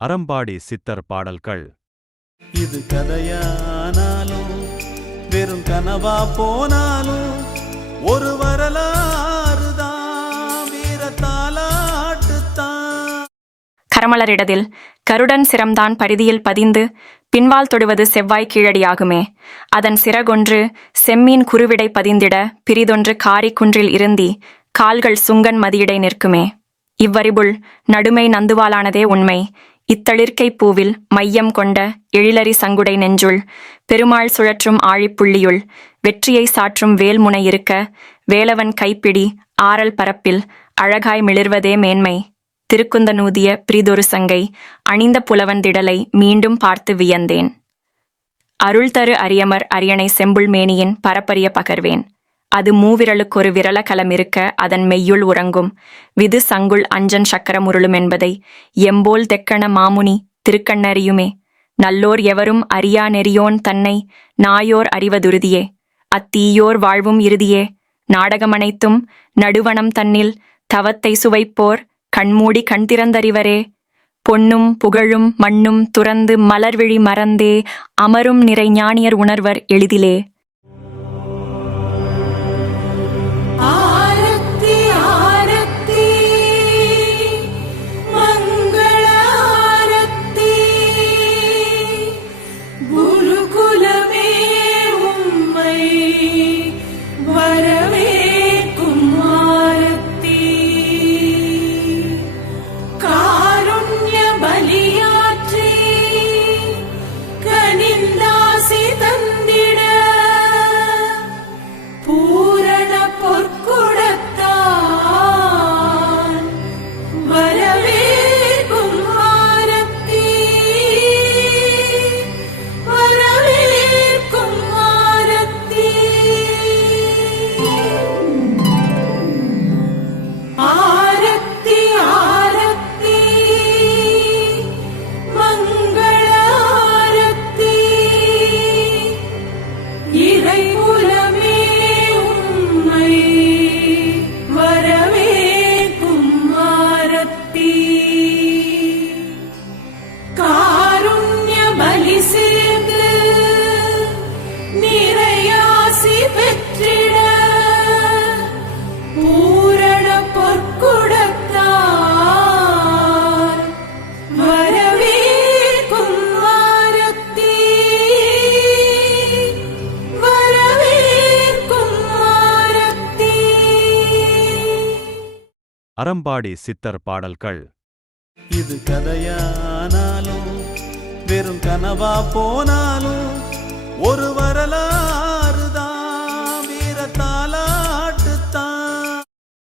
அறம்பாடி சித்தர் பாடல்கள். இது கதையானாலும் வெறும் கனவா போனாலும் ஒரு வரலாறுதான், வீரத்தாலாட்டுத்தான். கரமலரிடதில் கருடன் சிரம்தான் பரிதியில் பதிந்து பின்வால் தொடுவது செவ்வாய் கீழடியாகுமே. அதன் சிறகொன்று செம்மீன் குருவிடை பதிந்திட பிரிதொன்று காரி குன்றில் இருந்தி கால்கள் சுங்கன் மதியிடை நிற்குமே. இவ்வரிபுள் நடுமை நந்துவாலானதே உண்மை. இத்தளிர்க்கை பூவில் மையம் கொண்ட எழிலரி சங்குடை நெஞ்சுள் பெருமாள் சுழற்றும் ஆழிப்புள்ளியுள் வெற்றியை சாற்றும் வேல்முனை இருக்க வேலவன் கைப்பிடி ஆரல் பரப்பில் அழகாய் மிளிர்வதே மேன்மை. திருக்குந்தனூதிய பிரிதொரு சங்கை அணிந்த புலவன் திடலை மீண்டும் பார்த்து வியந்தேன். அருள்தரு அரியமர் அரியணை செம்புள் மேனியின் பரப்பரிய பகர்வேன். அது மூவிரலுக்கொரு விரல கலமிருக்க அதன் மெய்யுள் உறங்கும் விது சங்குள் அஞ்சன் சக்கரம் உருளும் என்பதை எம்போல் தெக்கண மாமுனி திருக்கண்ணறியுமே. நல்லோர் எவரும் அறியா நெறியோன் தன்னை நாயோர் அறிவதுறுதியே. அத்தீயோர் வாழ்வும் இறுதியே. நாடகமனைத்தும் நடுவனம் தன்னில் தவத்தை சுவைப்போர் கண்மூடி கண் திறந்தறிவரே. பொன்னும் புகழும் மண்ணும் துறந்து மலர்விழி மறந்தே அமரும் நிறை ஞானியர் உணர்வர் எளிதிலே. அறம்பாடி சித்தர் பாடல்கள். இது கதையானாலும் வெறும் கனவா போனாலும் ஒரு